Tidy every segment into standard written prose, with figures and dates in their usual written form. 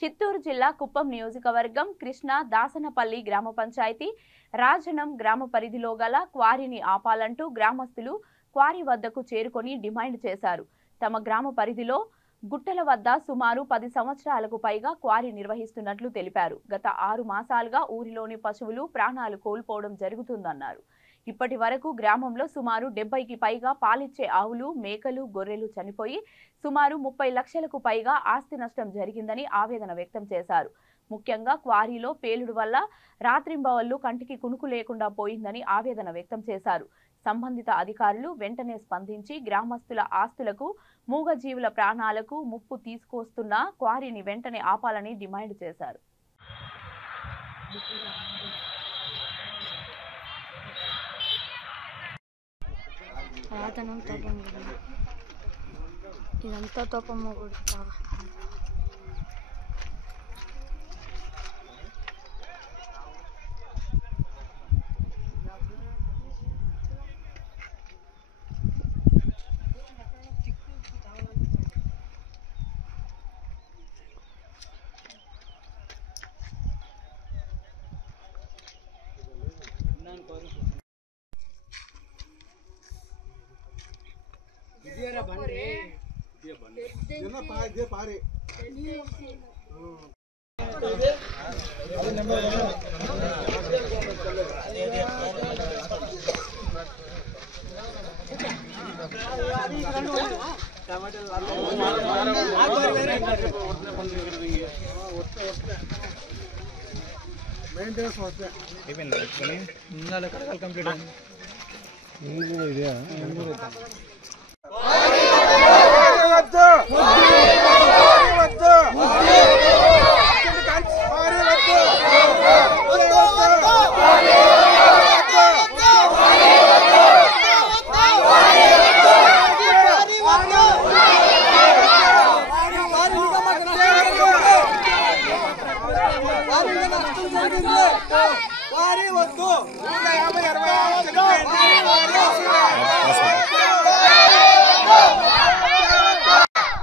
చిత్తూరు జిల్లా కుప్పం నియోజకవర్గం కృష్ణ దాసనపల్లి గ్రామ పంచాయతీ రాజనం గ్రామ పరిధిలో గల క్వారీని ఆపాలంటూ గ్రామస్తులు క్వారీ వద్దకు చేరుకొని డిమాండ్ చేశారు. తమ గ్రామ పరిధిలో గుట్టల వద్ద సుమారు 10 సంవత్సరాలకు పైగా క్వారీ నిర్వహిస్తున్నట్లు తెలిపారు. గత 6 మాసాలుగా ఊరిలోని పశువులు ప్రాణాలు కోల్పోవడం జరుగుతుందన్నారు. ఇప్పటి వరకు గ్రామంలో సుమారు 70కి పైగా పాలిచ్చే ఆవులు, మేకలు, గొర్రెలు చనిపోయి సుమారు 30 లక్షలకు పైగా ఆస్తి నష్టం జరిగిందని ఆవేదన వ్యక్తం చేశారు. ముఖ్యంగా క్వారీలో పేలుడు వల్ల రాత్రింబవళ్లు కంటికి కునుకు లేకుండా పోయిందని ఆవేదన వ్యక్తం చేశారు. సంబంధిత అధికారులు వెంటనే స్పందించి గ్రామస్తుల ఆస్తులకు, మూగజీవుల ప్రాణాలకు ముప్పు తీసుకొస్తున్న క్వారీని వెంటనే ఆపాలని డిమాండ్ చేశారు. ఇదంతా తోపమ్మ కూడా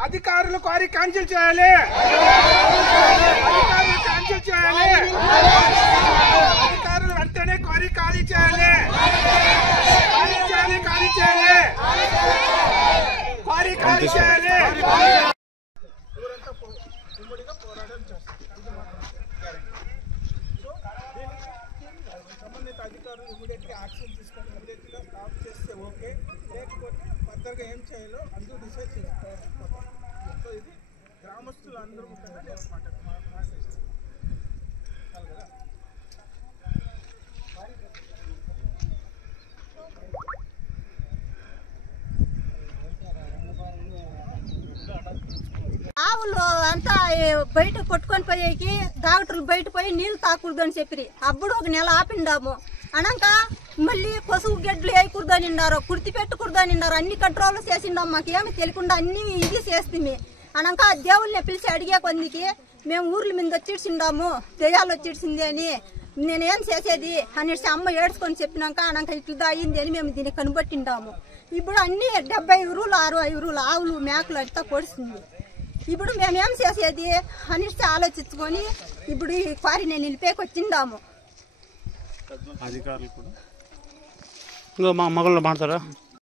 అధికారులు క్వారీ క్యాన్సిల్ చేయాలి. అధికారులు వెంటనే క్వారీ ఖాళీ చేయాలి. క్వారీ ఖాళీ చేయాలి. ఉమ్మడిగా పోరాటం చేస్తారు. సంబంధిత అధికారులు ఇమీడియట్గా యాక్షన్ తీసుకొని ఇమీడియట్గా స్టాప్ చేస్తే ఓకే, లేకపోతే ఫర్దర్గా ఏం చేయాలో అందరూ డిసైడ్ చేసుకోవాలి. సో ఇది గ్రామస్తులు అందరూ ముఖ్యంగా ఆవులు అంతా బయట కొట్టుకొని పోయేకి డాక్టర్లు బయట పోయి నీళ్లు తాకూడదు అని చెప్పి అప్పుడు ఒక నెల ఆపిండాము. అనాక మళ్ళీ పశువు గడ్డలు వేయకూడదని అన్నారు, కుర్తి పెట్టకూడదని అన్నారు. అన్ని కంట్రోల్ చేసిండాము, మాకేమి తెలియకుండా అన్ని ఇది చేస్తుంది. అనాక దేవుళ్ళని పిలిచి అడిగే కొందికి మేము ఊర్ల మీద వచ్చిడ్చిండాము, దెయ్యాలు వచ్చిడ్చింది అని, నేనేం చేసేది అనేసి అమ్మ ఏడ్చుకొని చెప్పినాక అనాక ఇట్లా అయ్యింది అని మేము దీన్ని కనుబట్టిండాము. ఇప్పుడు అన్ని 70 ఊరులు 60 ఊరులు ఆవులు, మేకలు అంతా పొడుస్తుంది. ఇప్పుడు మేమేం చేసేది అనేసి ఆలోచించుకొని ఇప్పుడు ఈ క్వారీ నేను నిలిపేకి వచ్చిండాము. అధికారులు కూడా మా మగళ్ళు మాట్లాడతారా?